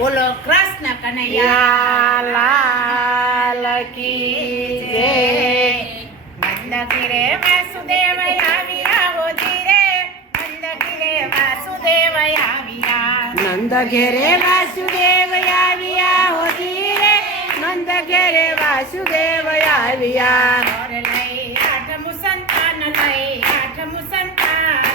બોલો કૃષ્ણ કનૈયા લાલ કી જય. નંદ ઘેરે વાસુદેવ આવ્યા હોજી રે, નંદ ઘેરે વાસુદેવ આવ્યા. નંદ ઘેરે વાસુદેવ આવ્યા હોજી રે, નંદ ઘેરે વાસુદેવ આવ્યા. ઓર લઈ આઠમું સંતાન, લઈ આઠમું સંતાન,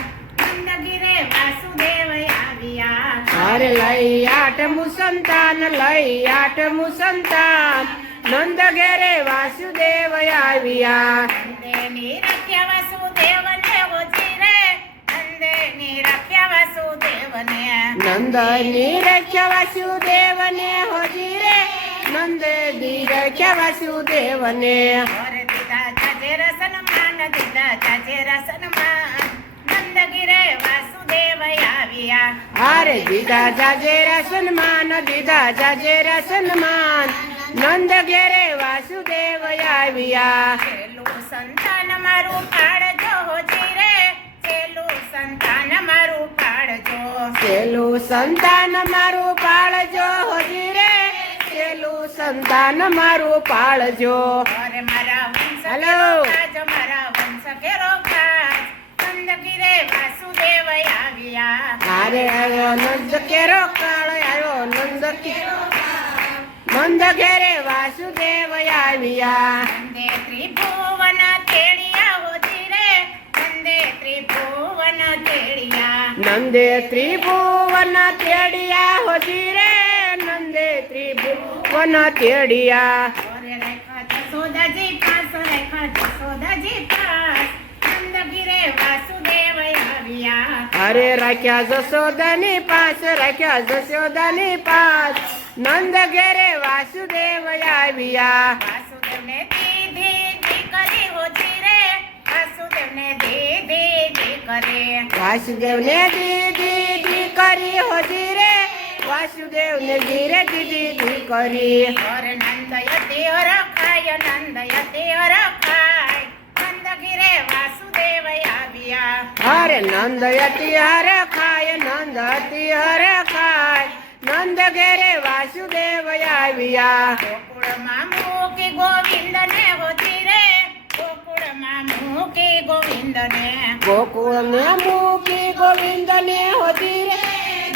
નંદ ઘેરે વાસુદેવ આવ્યા. અરે લઈ આઠમું સંતાન, લઈ આઠમું સંતાન, નંદ ઘેરે વાસુદેવ આવ્યા. નંદેની રખ્યા વાસુદેવને હોજી રે, નંદેની રખ્યા વાસુદેવને. નંદની રખ્યા વાસુદેવને હોજી રે, નંદની રખ્યા વાસુદેવને. ઓર દીધા જાજેરા સન્માન, દીધા જાજેરા સન્માન, નંદ ઘેરે વાસુદેવ આવ્યા. અરે દીધા જાજેરા સન્માન, દીધા જાજેરા સન્માન, નંદ ઘેરે વાસુદેવ આવ્યા. છેલ્લું સંતાન મારું પાડજો હોજી રે, છેલ્લું સંતાન મારું પાડજો. છેલ્લું સંતાન મારું પાળજો હોજી રે, છેલ્લું સંતાન મારું પાળજો. અરે મારા વંશ હેલો. કેરો કાજ, મારા વંશ કેરો કાજ, નંદ ઘેરે વાસુદેવ આવ્યા. અરે આવ્યો નંદ કેરો કાળ, આવ્યો નંદ કેરો નંદ ઘેરે વાસુદેવ આવ્યા. નંદે ત્રિભુવન તેડિયા હોજી રે, નંદે ત્રિભુવન તેડિયા. નંદે ત્રિભુવન તેડિયા હોજી રે, નંદે ત્રિભુવન તેડિયા. ઓરે રેખા જશોદાજી પાસ, રેખા જશોદાજી પાસ, નંદ ઘેરે વાસુદેવ આવ્યા. અરે રાખ્યા જશોદાની પાસ, રાખ્યા જશોદાની પાસ, નંદ ઘેરે વાસુદેવ આવ્યા. વાસુદેવને દીધી દીકરી હોજી રે, વાસુદેવને દીધી દીકરી. વાસુદેવને દીદી દીકરી હોજી રે, વાસુદેવને ધીરે દીદી દીકરી. ઓર નંદયતે રખાય, નંદયતે રખાય, નંદ ઘેરે વાસુદેવ આવ્યા. અરે નંદ અતિ હર ખાય, નંદ અતિ હર ખાય, નંદ ઘેરે વાસુદેવ આવ્યા. ગોકુળમાં મૂકી ગોવિંદને હોજી રે, ગોકુળમાં મૂકી ગોવિંદને. ગોકુળને મૂકી ગોવિંદને હોજી રે,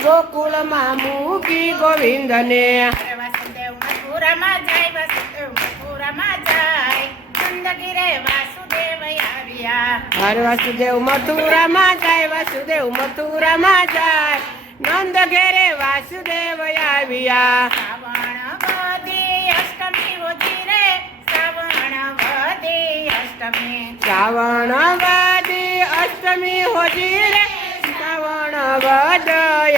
ગોકુળમાં મૂકી ગોવિંદને. અરે વાસુદેવ મથુરામાં જાય, વાસુદેવ મથુરામાં જાય, નંદ ઘેરે વાસુદેવ આવ્યા. હર વાસુદેવ મથુરામાં જાય, વાસુદેવ મથુરામાં જાય, નંદ ઘેરે વાસુદેવ આવ્યા. શ્રાવણ વદી અષ્ટમી હોજી રે, શ્રાવણ વદી અષ્ટમી. શ્રાવણ વદી અષ્ટમી હોજી રે, શ્રાવણ વદ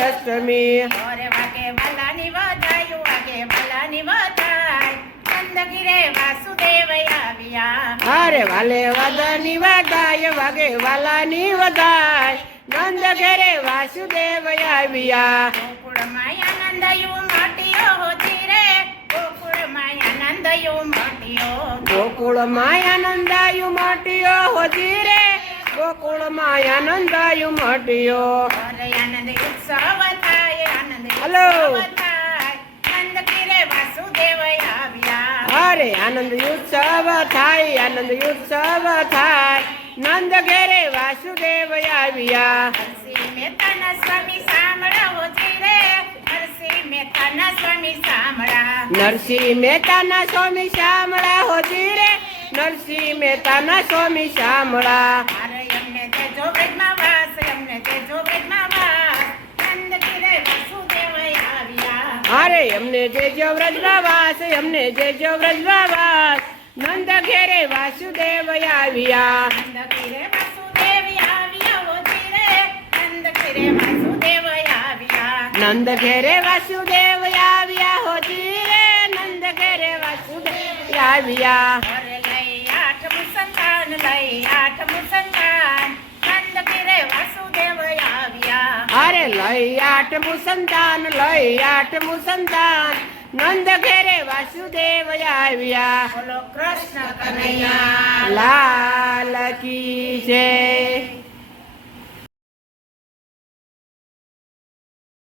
અષ્ટમી. ઓરે વાગે વાલાની વધાયું, વાગે વાલાની વધાય, નંદ ઘેરે વાસુદેવ આવ્યા. અરે વાલે વદની વધાય, વાગે વાલાની વધાય, નંદ ઘેરે વાસુદેવ આવ્યા. ગોકુળમાં આનંદયું મોટિયો હોજી રે, ગોકુળમાં આનંદયું મોટિયો. ગોકુળમાં આનંદાયું મોટિયો હોજી રે, ગોકુળમાં આનંદાયું મોટિયો. ઓરે આનંદ ઉત્સવ થાય, આનંદ હલો. ઉત્સવ થાય, નંદ ઘેરે વાસુદેવ આવ્યા. અરે આનંદ ઉત્સવ થાય, આનંદ ઉત્સવ થાય, નંદ ઘેરે વાસુદેવ આવ્યા. હરસિંહ મહેતાના સ્વામી સાંભળા હોજી રે, હરસિંહ મહેતાના સ્વામી સાંભળા. નરસિંહ મહેતાના સ્વામી શામળા હોજી રે, નરસિંહ મહેતાના સ્વામી શામળા. અરે એમને તેજો વેદમાં વાસ, એમને તેજો વેદમાં વાસ, નંદ ઘેરે વાસુદેવ આવ્યા. અરે એમને જે વ્રજવાસ, એમને જે વ્રજવાસ, નંદ ઘેરે વાસુદેવ આવ્યા. નંદ ઘેરે વાસુદેવ આવ્યા હોજી રે, નંદ ઘેરે વાસુદેવ આવ્યા. નંદ ઘેરે વાસુદેવ આવ્યા હોજી રે, નંદ ઘેરે વાસુદેવ આવ્યા. અરે લઈ આઠમું સંતાન, લઈ આઠમું સંતાન, નંદ ઘેરે વાસુદેવ આવ્યા. અરે લઈ આઠમું સંતાન, લઈ આઠમું સંતાન, નંદ ઘેરે વાસુદેવ આવ્યા. બોલો કૃષ્ણ કનૈયા લાલ કી જય.